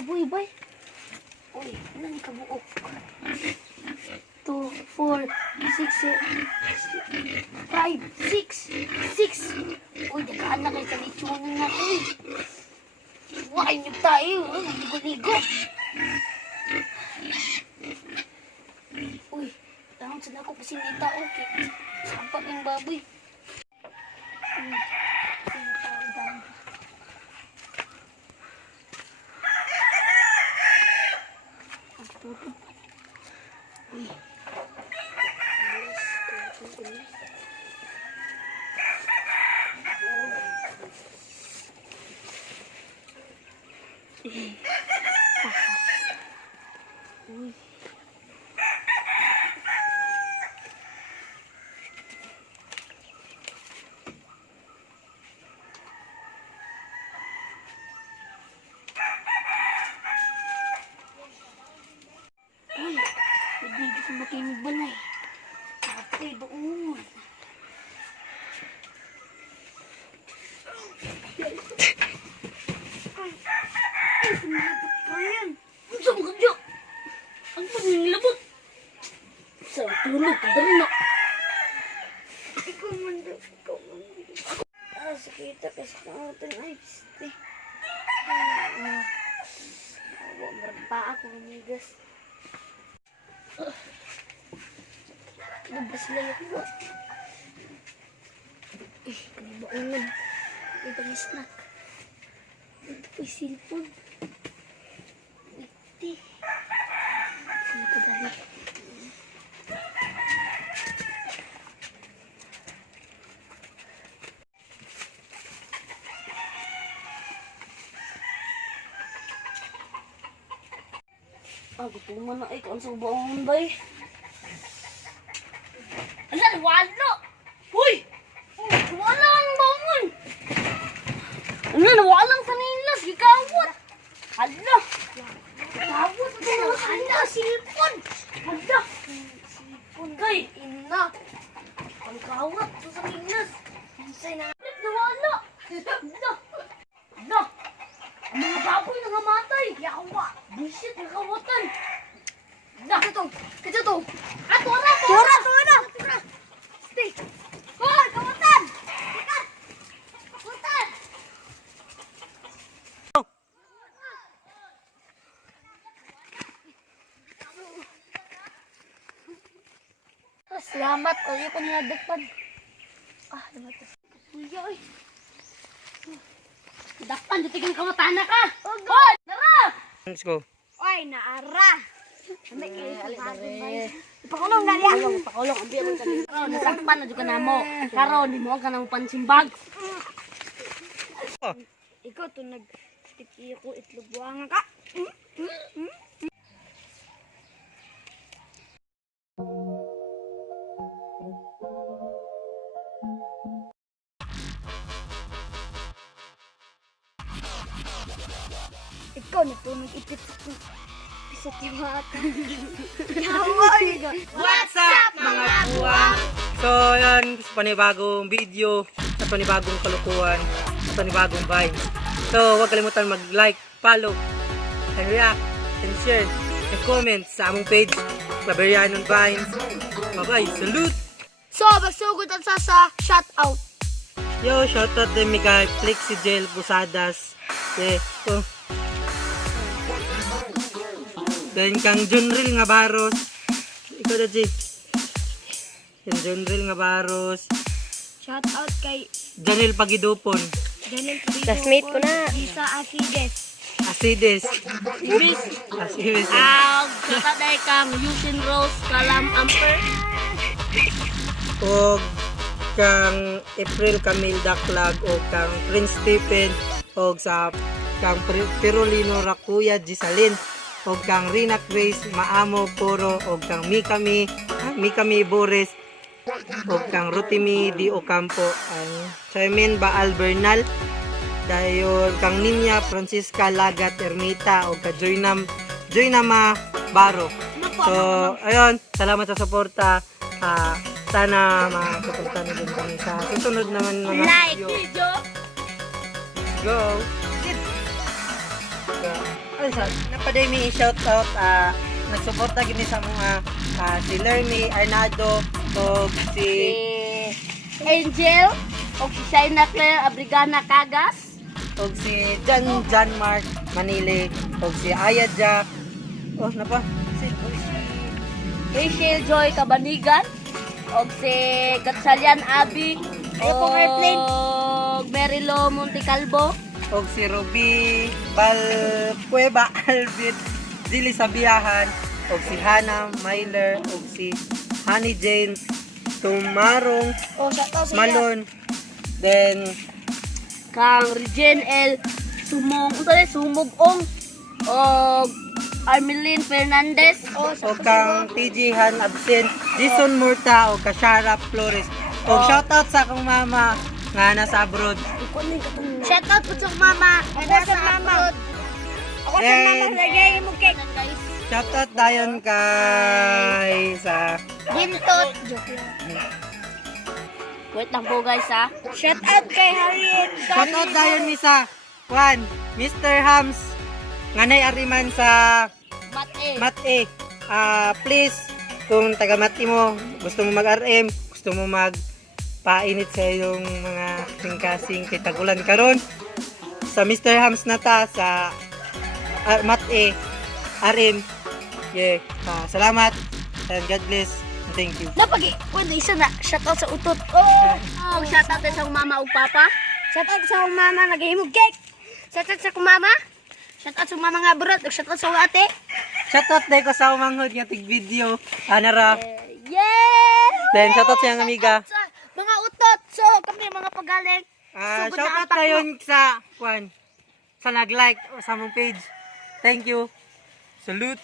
baboy bay. Uy, nang kabuok. 2, 4, 6, 5, 6. Uy, dagaan na kayo sa litsunan natin eh. Why nyo tayo? Ligo-ligo. Uy, tanong sa ako kasi nita. Okay. Sampak yung baboy. Hindi ko makinig balay. Ate, doon. Ay, sumilabot ka yan. Ang sama ka dyan. Ang pagmilabot. Sa tulog ka dali na. Ikaw man dyan. Sakita kasi kangutan. Ay, piste. Awa, maragpa ako. Amigas. Kinabas lang ako. Kanibaunan. Ito may snack. Ito po'y silpon. Iti. Ano ito dali? Gusto mo na ay kung saan bangon ba eh. Ayan, wala! Uy! Wala ang bangon! Ayan, walang kanilas, gikawat! Hala! Gikawat ito na hala, silpon! Hala! Silpon kay, ina! Ang kawat ito sa kanilas! Ansay na! Wala! Hala! Hala! Ang mga baboy nangamatay! Yawa! Bullshit, nakawatan! Hala! Kaya to! Tora! Stay! Hoy! Kawatan! Ikat! Kawatan! Salamat! O, yung kanadagpan. Dapat ito. Kuya, oy! Dakpan, dutigan kawatan na ka! Hoy! Nara! Let's go. Oy, naara! Ipakulong na niya! Pakulong, ang biya mo sa nila. Karon, nasakpan na dyan na mo. Karon, di mo ka nang pansimbag. Ikaw to nag-tiki ko itlog buwanga ka. Ikaw na to nag-ipit sa timata. What's up mga buwang? So yan, sa panibagong video, sa panibagong kalukuhan, sa panibagong vibe. So huwag kalimutan mag-like, follow, and react, and share, and comment sa among page, Claberianon Vines. Bye-bye, salute! So, basugod ang sa shoutout. Yo, shoutout din Miguel, Flexigel, Busadas. Oh. Dan kang Junril nga baros. Ikaw na, G. Yung Junril nga baros. Shoutout kay Janil Pagidupon. Janel Pagidupon. Classmate ko na. Lisa Acides. Asides. Ibis. Asides. Kataday kang Yusin Rose Kalam Amper. O kang April Camille Daklag. O kang Prince Stephen. O sa kang Pirulino Rakuya Gisalin. O kang Rina Grace Maamo Poro. O kang Mikami Boris. O kang Rutimi Di Ocampo. Ang Charmaine Baal Bernal. Dayon kang Ninya Francisca Lagat Ermita. O kang Joynama Baro. So, ayun. Salamat sa suporta. Sana masuporta na din kami sa susunod naman mga Like video. video. Go! napaday mi i-shout out nagsuporta gini sa mga si Lermy Arnado o Si si Angel o si Shaina Claire Abrigana Cagas. John Mark Manili o si Aya Jack napa si Rachel Joy Cabanigan o si Gatsalian Abi o Merilo Monticalvo o si Ruby Balcueva Alvin Dili Sabiahan o si Hannah Myler o si Honey Jane Tumarong Malon then kang Regen L Sumugong o Armelin Fernandez o kang TG Han Absent Jason Murta o Kashara Flores o shoutout sa akong mama nga nasa abroad. Shoutout po sa mama. Ako sa mama. Ako sa Then, mama. Lagay mo cake. Shoutout dayon kay sa Gintot. Wait lang po guys ha. Shoutout kay Harriet. shoutout dayon mi sa Juan Mr. Hams nganay ariman sa Mate. Please kung taga Mate mo, gusto mo mag-RM, gusto mo magpainit sa iyong mga kasing kay tagulan karon sa Mr. Hams na ta sa Mate RM. Yeah. Salamat and God bless. Thank you. Napagi, pwede isa na. Shoutout sa utot. Oh, shoutout sa mama ug papa. Shoutout sa mama naghihimog cake. Shoutout sa mama. Shoutout sa mama nga abroad. Shoutout sa ate. Shoutout day ko sa umanghod nga tig video. Anara. Yeah! Then shoutout sa iyang amiga. Sa mga utot. So, kami mga pagaling. Sugod na Shoutout ang dayon sa Juan sa nag-like sa mong page. Thank you. Salute.